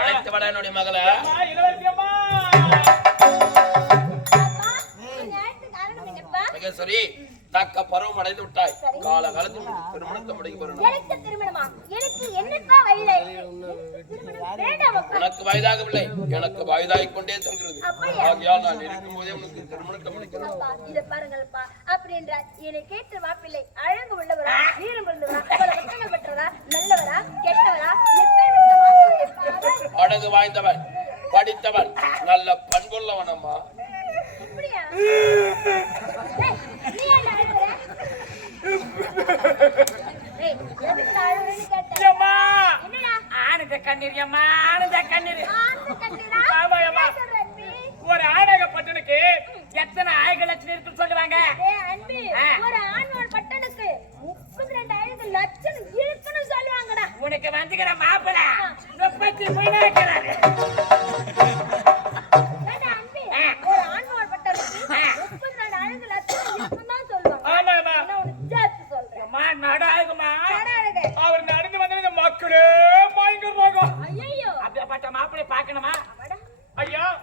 அழைத்து வட என்னுடைய மகளை மகேஸ்வரி தக்க பருவம் அடைந்து விட்டாய். கால காலத்தில் திருமணத்தை முடிக்க திருமணமா? திருமணம் உனக்கு வயதாகவில்லை. எனக்கு வயதாகிக் கொண்டே செல்கிறது? ஆகையால் நான் இருக்கும் போதே உனக்கு திருமணத்தை முடிக்கிறேன் இத பாருங்கள்ப்பா. அப்படி என்றால் என்னை கேட்ட மாப்பிள்ளை அழகு உள்ளவரா வீரம் அழகு வாய்ந்தவன் படித்தவன் நல்ல பண்புள்ளவன் அம்மா? ஆனந்த கண்ணீர் அம்மா ஆனந்த கண்ணீர்? ஒரு ஆணக பட்டனுக்கு எத்தனை ஆய்க லட்சம் இருக்குன்னு சொல்லுவாங்க. ஒரு சொல்றேன். அம்மா நடாகுமா? அட அழகு. அவர் நடந்து வந்த மக்களே பயங்கரமாக. ஐயையோ. அப்படிப்பட்ட மாப்பிளை பார்க்கணுமா?